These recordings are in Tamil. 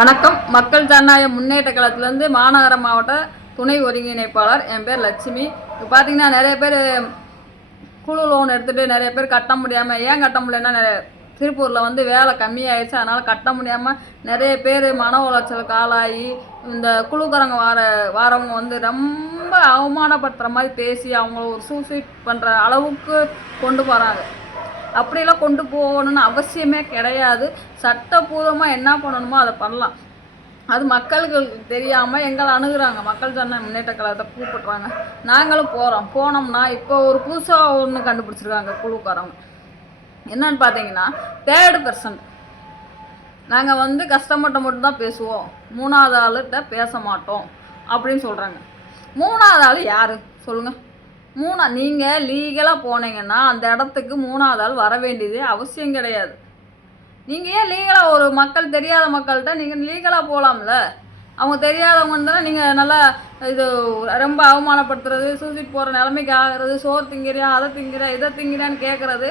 வணக்கம். மக்கள் ஜனநாயக முன்னேற்ற கழகத்திலேருந்து மாநகர மாவட்ட துணை ஒருங்கிணைப்பாளர். என் பேர் லட்சுமி. இப்போ பார்த்தீங்கன்னா நிறைய பேர் குழு லோன் எடுத்துகிட்டு நிறைய பேர் கட்ட முடியாமல், ஏன் கட்ட முடியலன்னா திருப்பூரில் வந்து வேலை கம்மியாயிடுச்சு, அதனால் கட்ட முடியாமல் நிறைய பேர் மன உளைச்சலுக்கு ஆளாகி இந்த குழுக்காரங்க வாரவங்க வந்து ரொம்ப அவமானப்படுத்துகிற மாதிரி பேசி அவங்கள ஒரு சூசைட் பண்ணுற அளவுக்கு கொண்டு போகிறாங்க. அப்படியெல்லாம் கொண்டு போகணும்னு அவசியமே கிடையாது. சட்டப்பூர்வமாக என்ன பண்ணணுமோ அதை பண்ணலாம். அது மக்களுக்கு தெரியாமல் எங்களை அணுகுறாங்க. மக்கள் ஜனநாயக முன்னேற்ற கழகத்தை கூப்பிட்றாங்க, நாங்களும் போகிறோம். போனோம்னா இப்போ ஒரு புதுசாக ஒன்று கண்டுபிடிச்சிருக்காங்க குழுக்காரங்க. என்னன்னு பார்த்தீங்கன்னா, தேர்டு பர்சன். நாங்கள் வந்து கஸ்டமர்கிட்ட மட்டும்தான் பேசுவோம், மூணாவது ஆளுகிட்ட பேச மாட்டோம் அப்படின்னு சொல்கிறாங்க. மூணாவது ஆள் யார் சொல்லுங்கள்? நீங்கள் லீகலாக போனீங்கன்னா அந்த இடத்துக்கு மூணாவது ஆள் வர வேண்டியது அவசியம் கிடையாது. நீங்கள் ஏன் லீகலாக ஒரு மக்கள் தெரியாத மக்கள்கிட்ட நீங்கள் லீகலாக போகலாம்ல? அவங்க தெரியாதவங்க இருந்தால் நீங்கள் நல்லா இது ரொம்ப அவமானப்படுத்துறது, சூசிட்டு போகிற நிலைமைக்கு ஆகிறது, சோறு திங்கிறியா, அதை திங்கிறியா, இதை திங்கிறான்னு கேட்குறது.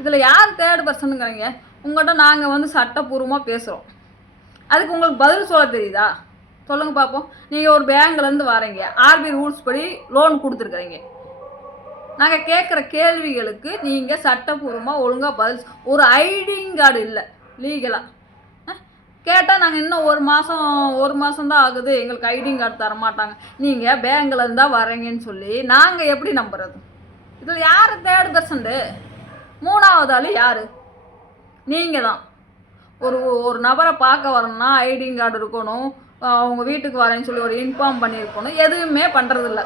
இதில் யார் தேர்ட் பர்சனுங்கிறீங்க? உங்கள்கிட்ட நாங்கள் வந்து சட்டப்பூர்வமாக பேசுகிறோம், அதுக்கு உங்களுக்கு பதில் சொல்ல தெரியுதா? சொல்லுங்கள் பார்ப்போம். நீங்கள் ஒரு பேங்க்லேருந்து வரீங்க, ஆர்பிஐ ரூல்ஸ் படி லோன் கொடுத்துருக்குறீங்க. நாங்கள் கேட்குற கேள்விகளுக்கு நீங்கள் சட்டப்பூர்வமாக ஒழுங்காக பதில். ஒரு ஐடிங் கார்டு இல்லை லீகலாக கேட்டால் நாங்கள் இன்னும் ஒரு மாதம் தான் ஆகுது, எங்களுக்கு ஐடிங் கார்டு தர மாட்டாங்க, நீங்கள் பேங்கில் இருந்தால் வரீங்கன்னு சொல்லி நாங்கள் எப்படி நம்புறது? இதில் யார் தேர்ட் பர்சன்ட்டு? மூணாவது ஆள் யார்? நீங்கள் தான். ஒரு நபரை பார்க்க வரணும்னா ஐடிங் கார்டு இருக்கணும், அவங்க வீட்டுக்கு வரேன்னு சொல்லி ஒரு இன்ஃபார்ம் பண்ணியிருக்கணும். எதுவுமே பண்ணுறதில்ல.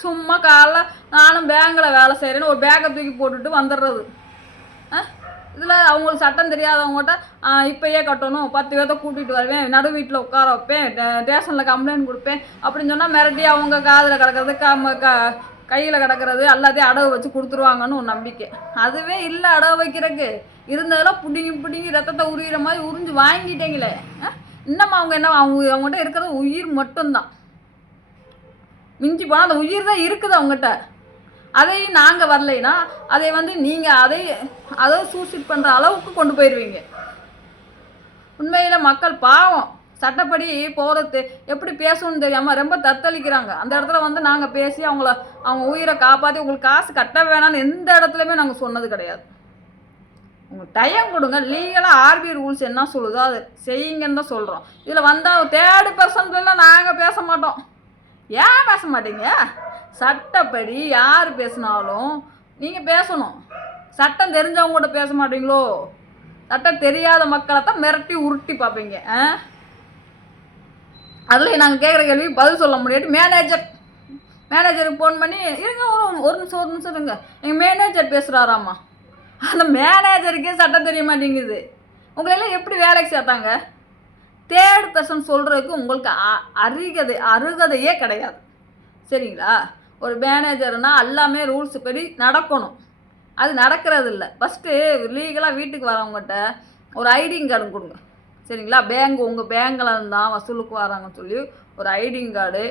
சும்மா காலைல நானும் பேங்கில் வேலை செய்கிறேன்னு ஒரு பேக்கை தூக்கி போட்டுட்டு வந்துடுறது. இதில் அவங்களுக்கு சட்டம் தெரியாதவங்ககிட்ட இப்போயே கட்டணும், 10 பேர்த்த கூட்டிகிட்டு வருவேன், நடு வீட்டில் உட்கார வைப்பேன், ஸ்டேஷனில் கம்ப்ளைண்ட் கொடுப்பேன் அப்படின்னு சொன்னால் மிரட்டி அவங்க காதில் கிடக்கிறது, கையில் கிடக்கிறது எல்லாத்தையும் அடகு வச்சு கொடுத்துருவாங்கன்னு ஒரு நம்பிக்கை. அதுவே இல்லை அடகு வைக்கிறதுக்கு. இருந்ததெல்லாம் பிடிங்கி ரத்தத்தை உரிகிற மாதிரி உறிஞ்சு வாங்கிட்டீங்களே. இன்னும் அவங்க என்ன, அவங்ககிட்ட இருக்கிறது உயிர் மட்டும்தான். மிஞ்சி போனால் அந்த உயிர் தான் இருக்குது அவங்ககிட்ட. அதையும் நாங்கள் வரலைன்னா அதை வந்து நீங்கள் அதை சூசைட் பண்ணுற அளவுக்கு கொண்டு போயிடுவீங்க. உண்மையில் மக்கள் பாவம். சட்டப்படி போகிறது எப்படி பேசணும்னு தெரியாமல் ரொம்ப தத்தளிக்கிறாங்க. அந்த இடத்துல வந்து நாங்கள் பேசி அவங்க உயிரை காப்பாற்றி உங்களுக்கு காசு கட்ட வேணாம்னு எந்த இடத்துலையுமே நாங்கள் சொன்னது கிடையாது. உங்களுக்கு டைம் கொடுங்க. லீகலாக ஆர்பிஐ ரூல்ஸ் என்ன சொல்லுதோ அதை செய்யுங்கன்னு தான் சொல்கிறோம். இதில் வந்தால் தேர்டு பர்சன்ட்லாம் நாங்கள் பேச மாட்டோம். ஏன் பேச மாட்டீங்க? சட்டப்படி யார் பேசினாலும் நீங்கள் பேசணும். சட்டம் தெரிஞ்சவங்க கூட பேச மாட்டீங்களோ? சட்டம் தெரியாத மக்களை தான் மிரட்டி உருட்டி பார்ப்பீங்க. அதில் நாங்கள் கேட்குற கேள்வி பதில் சொல்ல முடியாது. மேனேஜருக்கு ஃபோன் பண்ணி இருங்க ஒரு நிமிஷம் இருங்க, எங்கள் மேனேஜர் பேசுகிறாராம்மா. அந்த மேனேஜருக்கே சட்டம் தெரிய மாட்டேங்குது. உங்களெல்லாம் எப்படி வேலைக்கு சேர்த்தாங்க? தேர்ட் பர்சன் சொல்கிறதுக்கு உங்களுக்கு அருகதையே கிடையாது. சரிங்களா? ஒரு மேனேஜர்னால் எல்லாமே ரூல்ஸ் படி நடக்கணும். அது நடக்கிறது இல்லை. ஃபஸ்ட்டு லீகலாக வீட்டுக்கு வரவங்ககிட்ட ஒரு ஐடிங் கார்டு கொடுங்க. சரிங்களா? உங்கள் பேங்கில் இருந்தால் வசூலுக்கு வராங்கன்னு சொல்லி ஒரு ஐடிங் கார்டு,